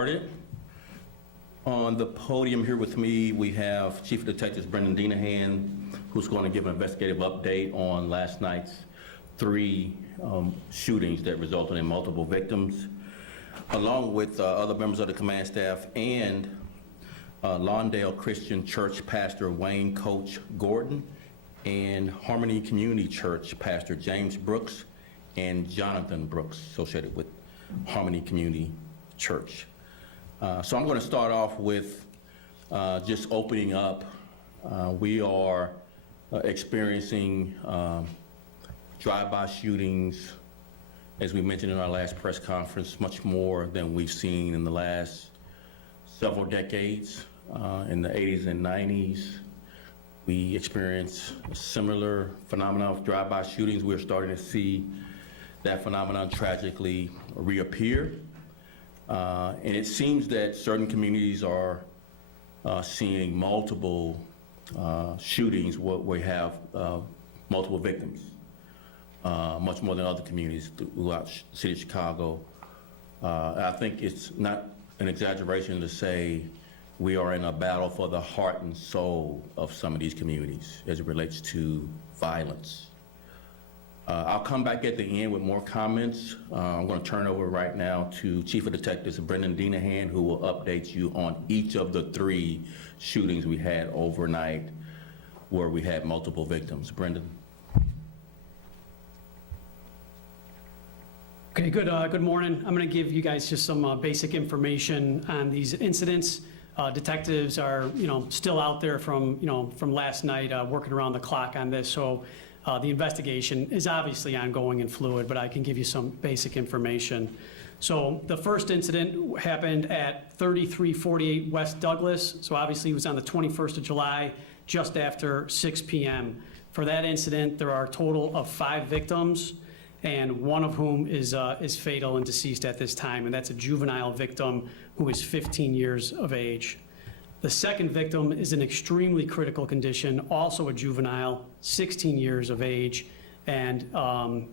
Started. On the podium here with me, we have Chief of Detectives Brendan Denahan, who's going to give an investigative update on last night's three shootings that resulted in multiple victims, along with other members of the command staff and Lawndale Christian Church Pastor Wayne Coach Gordon and Harmony Community Church Pastor James Brooks and Jonathan Brooks, associated with Harmony Community Church. So I'm going to start off with just opening up. We are experiencing drive-by shootings, as we mentioned in our last press conference, much more than we've seen in the last several decades. In the 80s and 90s, we experienced a similar phenomenon of drive-by shootings. We're starting to see that phenomenon tragically reappear. And it seems that certain communities are seeing multiple shootings where we have multiple victims, much more than other communities throughout the city of Chicago. I think it's not an exaggeration to say we are in a battle for the heart and soul of some of these communities as it relates to violence. I'll come back at the end with more comments. I'm going to turn over right now to Chief of Detectives Brendan Denahan, who will update you on each of the three shootings we had overnight where we had multiple victims. Brendan. Okay, good morning. I'm going to give you guys just some basic information on these incidents. Detectives are, still out there from last night working around the clock on this. So the investigation is obviously ongoing and fluid, but I can give you some basic information. So the first incident happened at 3348 West Douglas. So obviously it was on the 21st of July, just after 6 p.m. For that incident, there are a total of 5 victims, and one of whom is fatal and deceased at this time, and that's a juvenile victim who is 15 years of age. The second victim is in extremely critical condition, also a juvenile, 16 years of age, and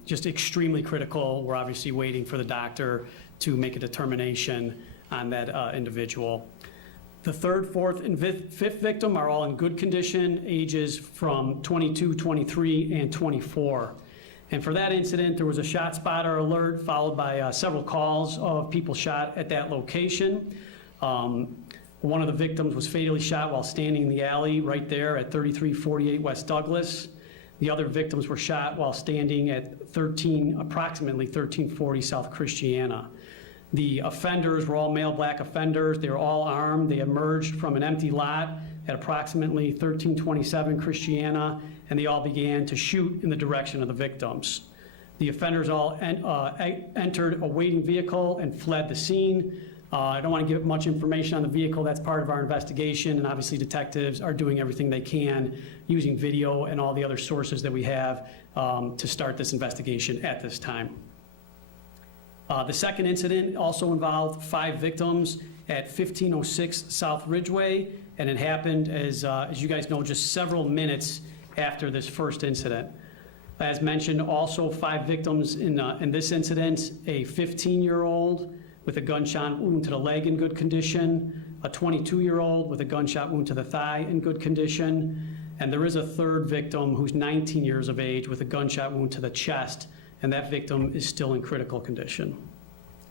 just extremely critical. We're obviously waiting for the doctor to make a determination on that individual. The third, fourth, and fifth victim are all in good condition, ages from 22, 23, and 24. And for that incident, there was a shot spotter alert followed by several calls of people shot at that location. One of the victims was fatally shot while standing in the alley right there at 3348 West Douglas. The other victims were shot while standing at approximately 1340 South Christiana. The offenders were all male black offenders. They were all armed. They emerged from an empty lot at approximately 1327 Christiana, and they all began to shoot in the direction of the victims. The offenders all entered a waiting vehicle and fled the scene. I don't want to give much information on the vehicle. That's part of our investigation, and obviously detectives are doing everything they can using video and all the other sources that we have to start this investigation at this time. The second incident also involved 5 victims at 1506 South Ridgeway, and it happened, as you guys know, just several minutes after this first incident. As mentioned, also 5 victims in this incident: a 15-year-old with a gunshot wound to the leg in good condition, a 22-year-old with a gunshot wound to the thigh in good condition, and there is a third victim who's 19 years of age with a gunshot wound to the chest, and that victim is still in critical condition.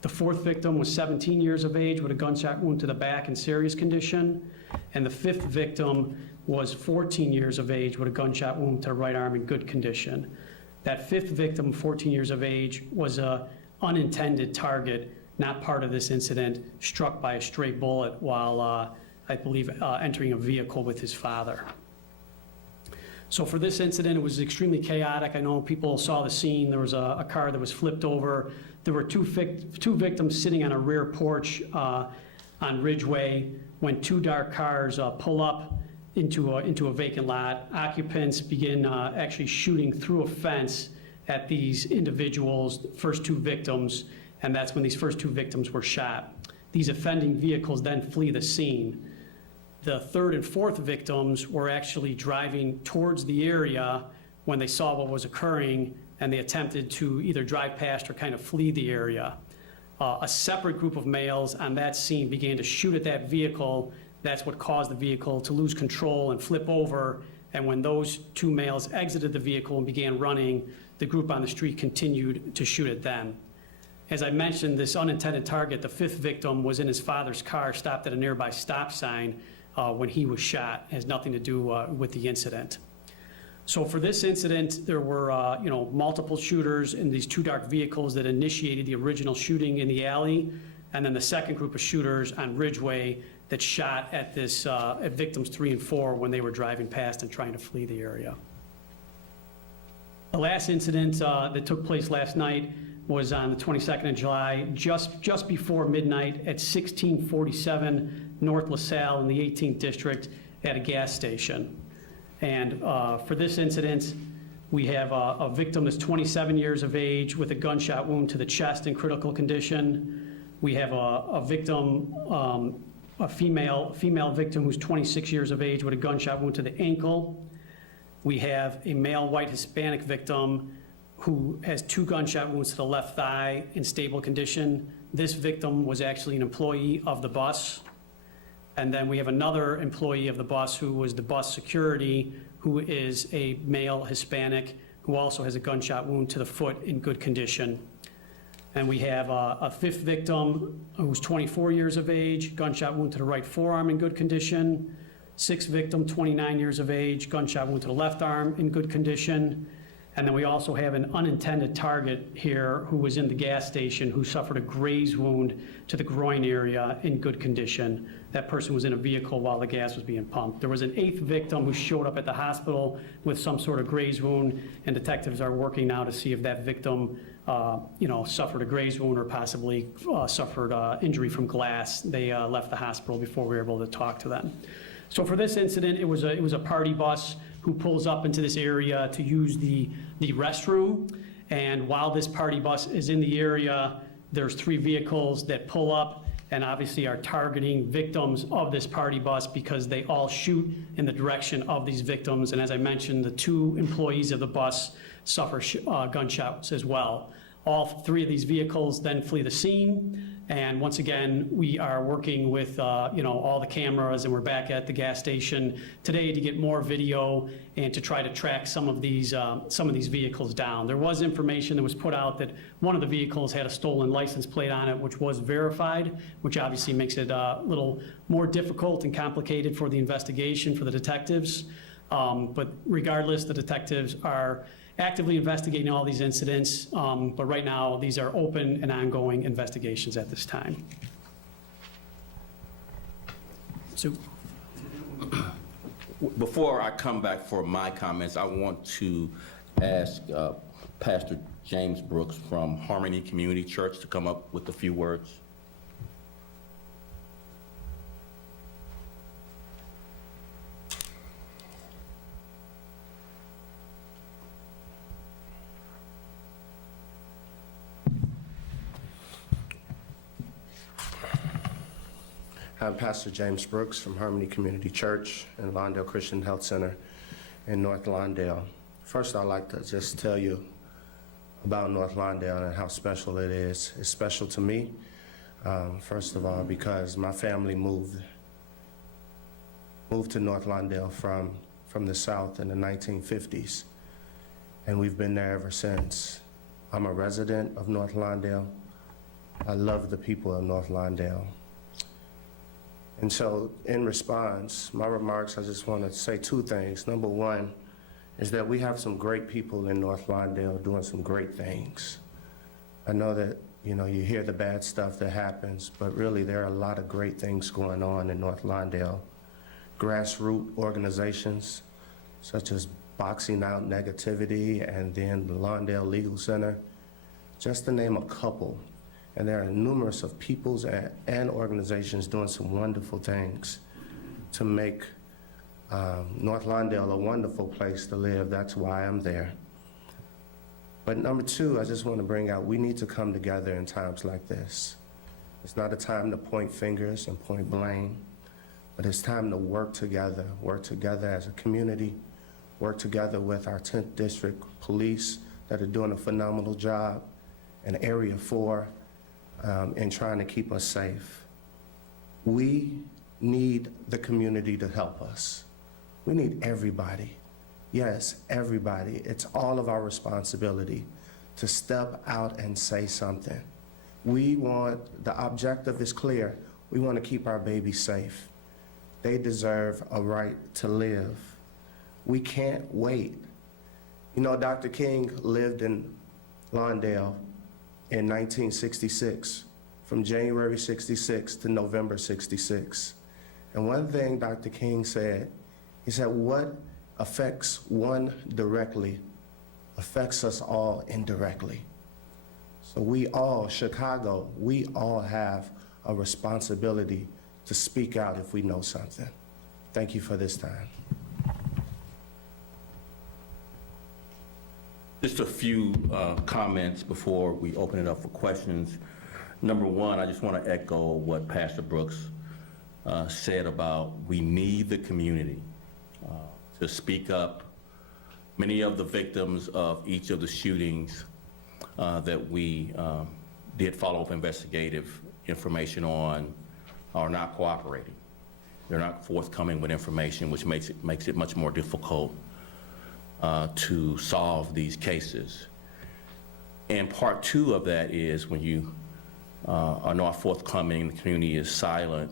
The fourth victim was 17 years of age with a gunshot wound to the back in serious condition, and the fifth victim was 14 years of age with a gunshot wound to the right arm in good condition. That fifth victim, 14 years of age, was an unintended target, not part of this incident, struck by a stray bullet while, I believe, entering a vehicle with his father. So for this incident, it was extremely chaotic. I know people saw the scene. There was a car that was flipped over. There were two victims sitting on a rear porch on Ridgeway when 2 dark cars pull up into a vacant lot. Occupants begin actually shooting through a fence at these individuals, first 2 victims, and that's when these first 2 victims were shot. These offending vehicles then flee the scene. The third and fourth victims were actually driving towards the area when they saw what was occurring, and they attempted to either drive past or kind of flee the area. A separate group of males on that scene began to shoot at that vehicle. That's what caused the vehicle to lose control and flip over. And when those two males exited the vehicle and began running, the group on the street continued to shoot at them. As I mentioned, this unintended target, the fifth victim, was in his father's car, stopped at a nearby stop sign when he was shot. It has nothing to do with the incident. So for this incident, there were multiple shooters in these two dark vehicles that initiated the original shooting in the alley, and then the second group of shooters on Ridgeway that shot at at victims 3 and 4 when they were driving past and trying to flee the area. The last incident that took place last night was on the 22nd of July, just before midnight at 1647 North LaSalle in the 18th District at a gas station. And for this incident, we have a victim that's 27 years of age with a gunshot wound to the chest in critical condition. We have a victim, a female victim who's 26 years of age with a gunshot wound to the ankle. We have a male white Hispanic victim who has 2 gunshot wounds to the left thigh in stable condition. This victim was actually an employee of the bus. And then we have another employee of the bus who was the bus security, who is a male Hispanic, who also has a gunshot wound to the foot in good condition. And we have a 5th victim who's 24 years of age, gunshot wound to the right forearm in good condition. 6th victim, 29 years of age, gunshot wound to the left arm in good condition. And then we also have an unintended target here who was in the gas station who suffered a graze wound to the groin area in good condition. That person was in a vehicle while the gas was being pumped. There was an 8th victim who showed up at the hospital with some sort of graze wound, and detectives are working now to see if that victim suffered a graze wound or possibly suffered injury from glass. They left the hospital before we were able to talk to them. So for this incident, it was a party bus who pulls up into this area to use the restroom. And while this party bus is in the area, there's 3 vehicles that pull up and obviously are targeting victims of this party bus because they all shoot in the direction of these victims. And as I mentioned, the 2 employees of the bus suffer gunshots as well. All 3 of these vehicles then flee the scene. And once again, we are working with all the cameras, and we're back at the gas station today to get more video and to try to track some of these vehicles down. There was information that was put out that one of the vehicles had a stolen license plate on it, which was verified, which obviously makes it a little more difficult and complicated for the investigation for the detectives. But regardless, the detectives are actively investigating all these incidents, but right now, these are open and ongoing investigations at this time. So, Before I come back for my comments, I want to ask Pastor James Brooks from Harmony Community Church to come up with a few words. I'm Pastor James Brooks from Harmony Community Church and Lawndale Christian Health Center in North Lawndale. First, I'd like to just tell you about North Lawndale and how special it is. It's special to me, first of all, because my family moved to North Lawndale from the South in the 1950s, and we've been there ever since. I'm a resident of North Lawndale. I love the people of North Lawndale. And so, in response, my remarks, I just want to say 2 things. Number 1 is that we have some great people in North Lawndale doing some great things. I know that, you hear the bad stuff that happens, but really there are a lot of great things going on in North Lawndale. Grassroots organizations, such as Boxing Out Negativity and then the Lawndale Legal Center, just to name a couple. And there are numerous of peoples and organizations doing some wonderful things to make North Lawndale a wonderful place to live. That's why I'm there. But number 2, I just want to bring out, we need to come together in times like this. It's not a time to point fingers and point blame, but it's time to work together as a community, work together with our 10th District Police that are doing a phenomenal job, and Area 4, in trying to keep us safe. We need the community to help us. We need everybody. Yes, everybody. It's all of our responsibility to step out and say something. The objective is clear. We want to keep our babies safe. They deserve a right to live. We can't wait. You know, Dr. King lived in Lawndale in 1966, from January 66 to November 66. And one thing Dr. King said, he said, what affects one directly affects us all indirectly. So we all, Chicago, we all have a responsibility to speak out if we know something. Thank you for this time. Just a few comments before we open it up for questions. Number one, I just want to echo what Pastor Brooks said about we need the community to speak up. Many of the victims of each of the shootings that we did follow-up investigative information on are not cooperating. They're not forthcoming with information, which makes it much more difficult to solve these cases. And part two of that is when you are not forthcoming, the community is silent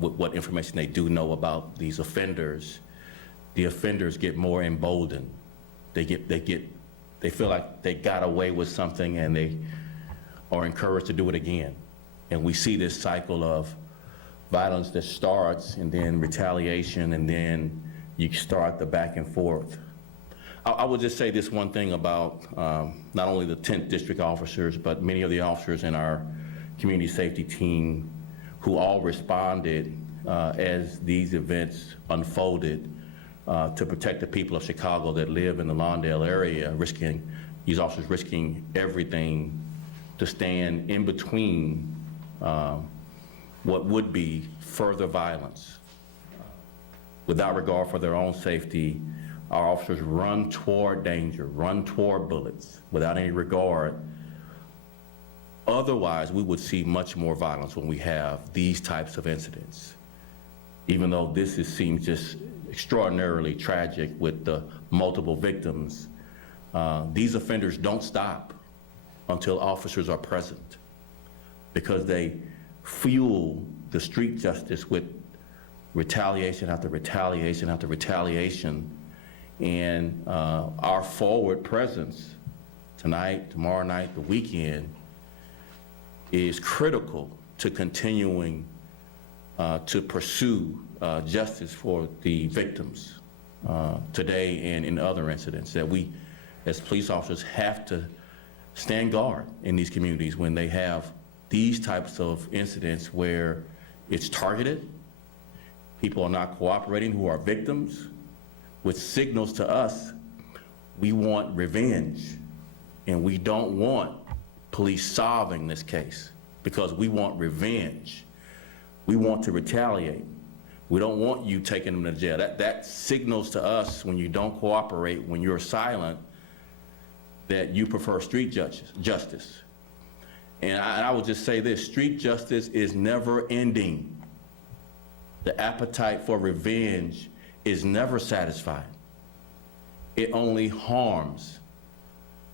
with what information they do know about these offenders, the offenders get more emboldened. They feel like they got away with something and they are encouraged to do it again. And we see this cycle of violence that starts and then retaliation and then you start the back and forth. I would just say this one thing about not only the 10th district officers, but many of the officers in our community safety team who all responded as these events unfolded to protect the people of Chicago that live in the Lawndale area, these officers risking everything to stand in between what would be further violence. Without regard for their own safety, our officers run toward danger, run toward bullets without any regard. Otherwise, we would see much more violence when we have these types of incidents. Even though this seems just extraordinarily tragic with the multiple victims, these offenders don't stop until officers are present because they fuel the street justice with retaliation after retaliation after retaliation. And our forward presence tonight, tomorrow night, the weekend is critical to continuing to pursue justice for the victims today and in other incidents that we as police officers have to stand guard in these communities when they have these types of incidents where it's targeted, people are not cooperating who are victims, which signals to us we want revenge and we don't want police solving this case because we want revenge. We want to retaliate. We don't want you taking them to jail. That signals to us when you don't cooperate, when you're silent, that you prefer street justice. And I would just say this, street justice is never ending. The appetite for revenge is never satisfied. It only harms.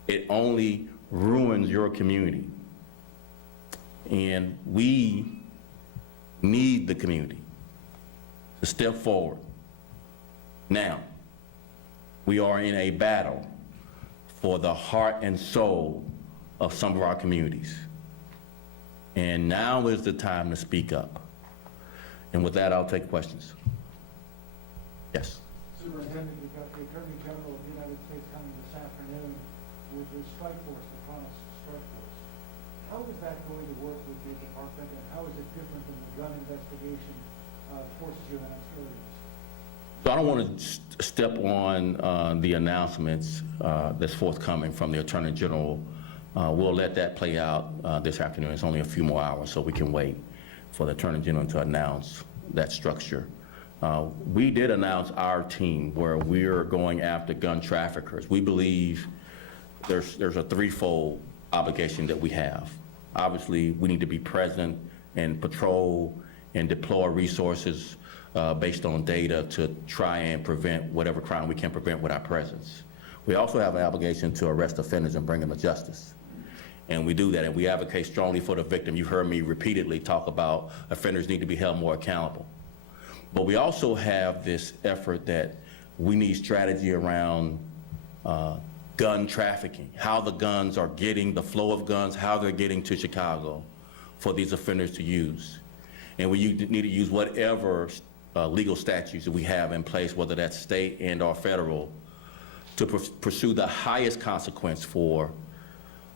It only ruins your community. And we need the community to step forward. Now, we are in a battle for the heart and soul of some of our communities. And now is the time to speak up. And with that, I'll take questions. Yes. Superintendent, you've got the Attorney General of the United States coming this afternoon with his strike force, the promised strike force. How is that going to work with your department, and how is it different than the gun investigation forces you announced earlier? So I don't want to step on the announcements that's forthcoming from the Attorney General. We'll let that play out this afternoon. It's only a few more hours, so we can wait for the Attorney General to announce that structure. We did announce our team where we're going after gun traffickers. We believe there's a threefold obligation that we have. Obviously, we need to be present and patrol and deploy resources based on data to try and prevent whatever crime we can prevent with our presence. We also have an obligation to arrest offenders and bring them to justice. And we do that, and we advocate strongly for the victim. You've heard me repeatedly talk about offenders need to be held more accountable. But we also have this effort that we need strategy around gun trafficking, how the guns are getting, the flow of guns, how they're getting to Chicago for these offenders to use. And we need to use whatever legal statutes that we have in place, whether that's state and or federal, to pursue the highest consequence for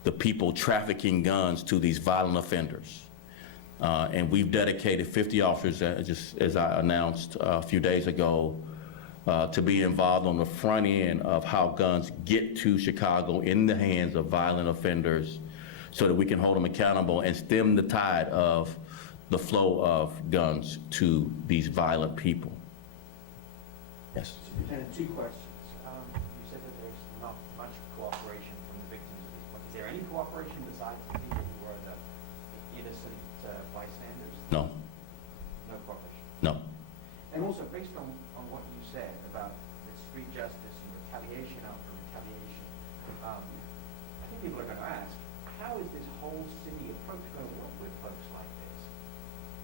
the people trafficking guns to these violent offenders. And we've dedicated 50 officers, just as I announced a few days ago, to be involved on the front end of how guns get to Chicago in the hands of violent offenders so that we can hold them accountable and stem the tide of the flow of guns to these violent people. Yes. Lieutenant, two questions. You said that there's not much cooperation from the victims at this point. Is there any cooperation besides the people who are the innocent bystanders? No, No cooperation. no. And also, based on what you said about the street justice and retaliation after retaliation, I think people are going to ask, how is this whole city approach going to work with folks like this?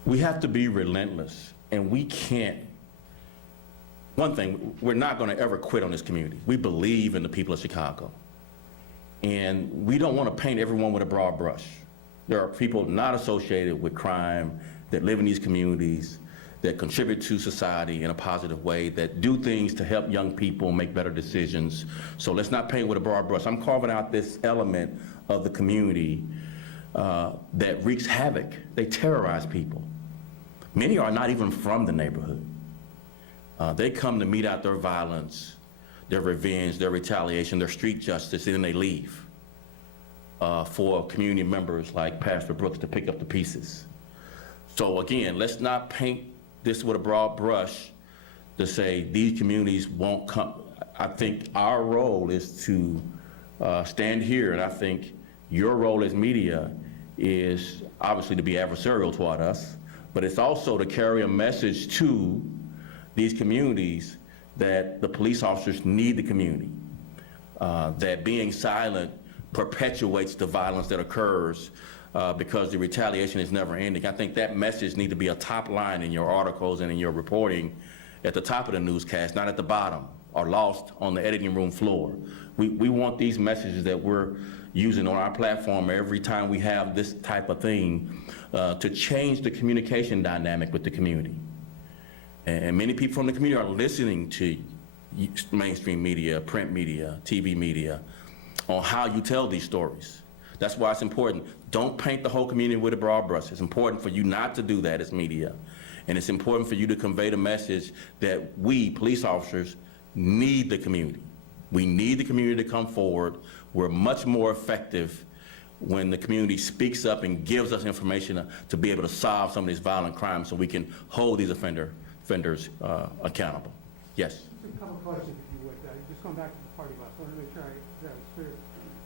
We have to be relentless, and we can't. One thing, we're not going to ever quit on this community. We believe in the people of Chicago, and we don't want to paint everyone with a broad brush. There are people not associated with crime that live in these communities, that contribute to society in a positive way, that do things to help young people make better decisions. So let's not paint with a broad brush. I'm carving out this element of the community that wreaks havoc. They terrorize people. Many are not even from the neighborhood. They come to mete out their violence, their revenge, their retaliation, their street justice, and then they leave for community members like Pastor Brooks to pick up the pieces. So again, let's not paint this with a broad brush to say these communities won't come. I think our role is to stand here, and I think your role as media is obviously to be adversarial toward us, but it's also to carry a message to these communities that the police officers need the community, that being silent perpetuates the violence that occurs because the retaliation is never ending. I think that message needs to be a top line in your articles and in your reporting at the top of the newscast, not at the bottom or lost on the editing room floor. We want these messages that we're using on our platform every time we have this type of thing to change the communication dynamic with the community. And many people from the community are listening to mainstream media, print media, TV media, on how you tell these stories. That's why it's important. Don't paint the whole community with a broad brush. It's important for you not to do that as media. And it's important for you to convey the message that we, police officers, need the community. We need the community to come forward. We're much more effective when the community speaks up and gives us information to be able to solve some of these violent crimes so we can hold these offenders accountable. Yes? Just a couple of questions, if you would. Just going back to the party bus, I want to make sure that was clear.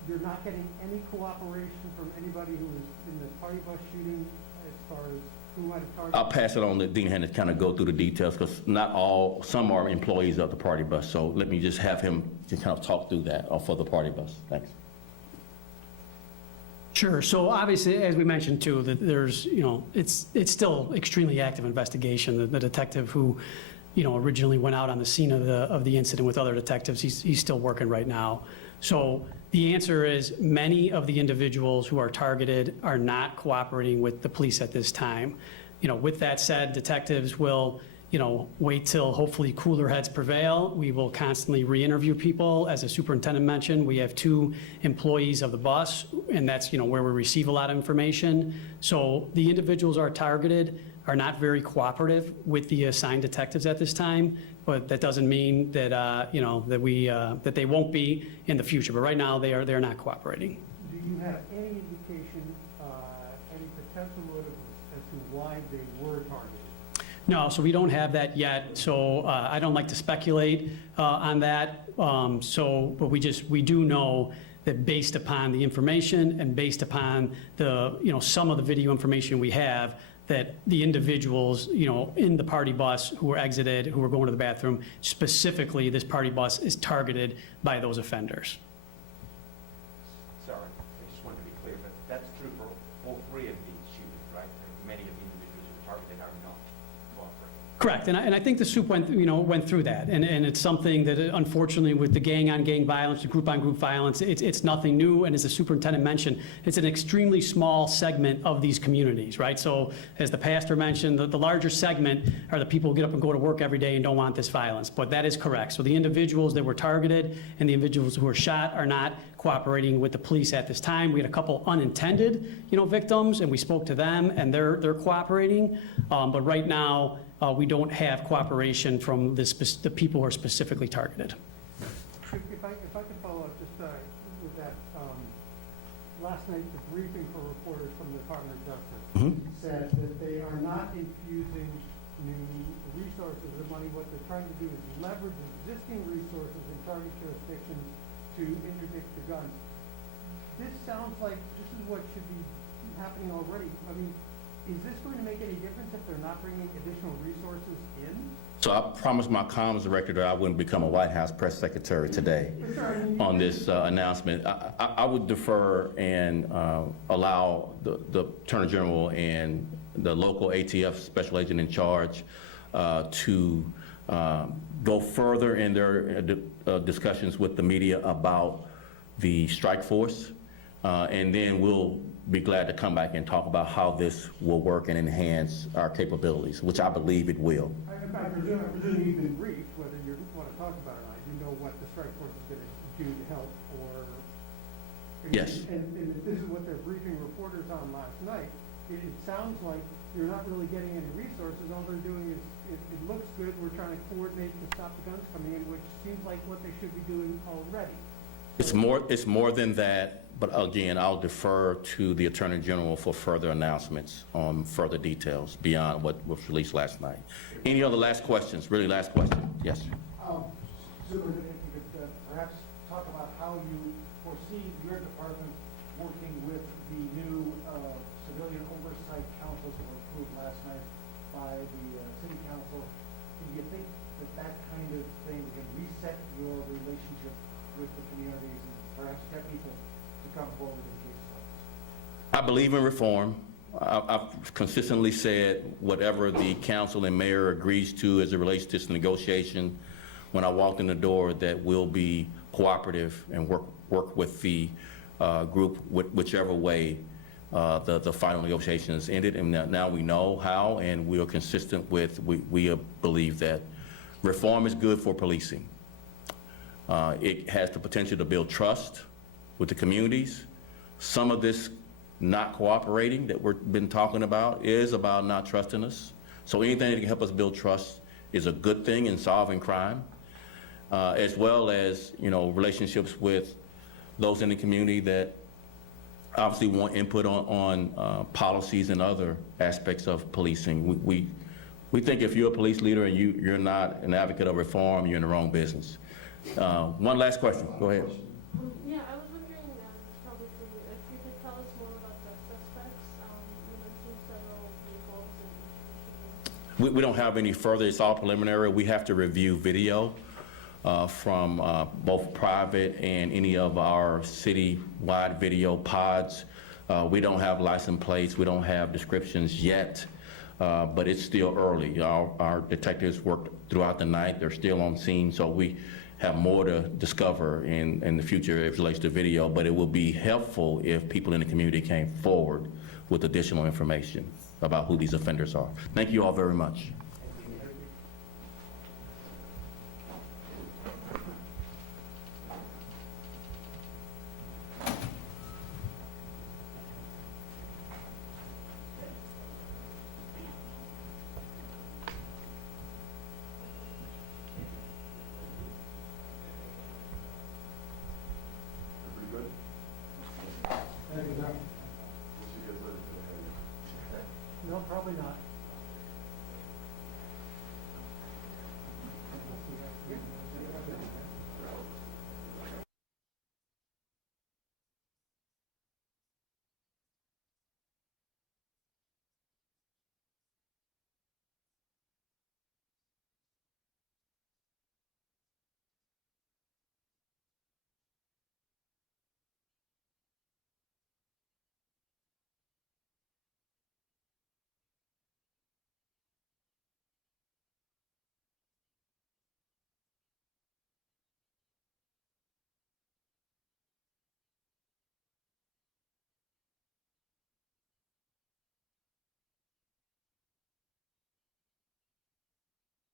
You're not getting any cooperation from anybody who was in the party bus shooting as far as who might have targeted? I'll pass it on to Dean Henry to kind of go through the details because not all, some are employees of the party bus. So let me just have him just kind of talk through that for the party bus. Thanks. Sure. So obviously, as we mentioned too, that there's, it's still extremely active investigation. The detective who, originally went out on the scene of the incident with other detectives, he's still working right now. So the answer is many of the individuals who are targeted are not cooperating with the police at this time. With that said, detectives will, wait till hopefully cooler heads prevail. We will constantly re-interview people. As the superintendent mentioned, we have 2 employees of the bus, and that's, where we receive a lot of information. So the individuals are targeted are not very cooperative with the assigned detectives at this time, but that doesn't mean that, that they won't be in the future. But right now, they're not cooperating. Do you have any indication, any potential motive as to why they were targeted? No, so we don't have that yet, so I don't like to speculate on that. But we do know that based upon the information and based upon the, some of the video information we have, that the individuals, in the party bus who were exited, who were going to the bathroom, specifically, this party bus is targeted by those offenders. Sorry, I just wanted to be clear, but that's true for all three of these shootings, right? And many of the individuals who are targeted are not cooperating. Correct, and I think the soup went through that, and it's something that unfortunately with the gang-on-gang violence, the group-on-group violence, it's nothing new, and as the superintendent mentioned, it's an extremely small segment of these communities, right? So as the pastor mentioned, the larger segment are the people who get up and go to work every day and don't want this violence, but that is correct. So the individuals that were targeted and the individuals who were shot are not cooperating with the police at this time. We had a couple unintended, victims, and we spoke to them, and they're cooperating, but right now, we don't have cooperation from the people who are specifically targeted. If I could follow up just with that, last night, the briefing for reporters from the Department of Justice said that they are not infusing new resources or money. What they're trying to do is leverage existing resources in target jurisdictions to interdict the guns. This sounds like this is what should be happening already. I mean, is this going to make any difference if they're not bringing additional resources in? So I promised my comms director that I wouldn't become a White House press secretary today on this announcement. I would defer and allow the Attorney General and the local ATF special agent in charge to go further in their discussions with the media about the strike force, and then we'll be glad to come back and talk about how this will work and enhance our capabilities, which I believe it will. I presume you've been briefed, whether you want to talk about it or not. You know what the strike force is going to do to help, or... Yes. And if this is what they're briefing reporters on last night, it sounds like you're not really getting any resources. All they're doing is, it looks good, we're trying to coordinate to stop the guns coming in, which seems like what they should be doing already. It's more than that, but again, I'll defer to the Attorney General for further announcements on further details beyond what was released last night. Any other last questions? Really last question? Yes. Superintendent, if you could perhaps talk about how you foresee your department working with the new civilian oversight councils that were approved last night by the city council. Do you think that kind of thing can reset your relationship with the communities and perhaps get people to come forward in cases like this? I believe in reform. I've consistently said whatever the council and mayor agrees to as it relates to this negotiation, when I walked in the door, that we'll be cooperative and work with the group whichever way the final negotiations ended. And now we know how, and we are consistent with, we believe that reform is good for policing. It has the potential to build trust with the communities. Some of this not cooperating that we've been talking about is about not trusting us. So anything that can help us build trust is a good thing in solving crime, as well as, relationships with those in the community that obviously want input on policies and other aspects of policing. We think if you're a police leader and you're not an advocate of reform, you're in the wrong business. One last question. Go ahead. Yeah, I was wondering, probably for you, if you could tell us more about the suspects. You mentioned several vehicles and... We don't have any further. It's all preliminary. We have to review video from both private and any of our city-wide video pods. We don't have license plates. We don't have descriptions yet, but it's still early. Our detectives worked throughout the night. They're still on scene, so we have more to discover in the future as it relates to video, but it will be helpful if people in the community came forward with additional information about who these offenders are. Thank you all very much. No, probably not.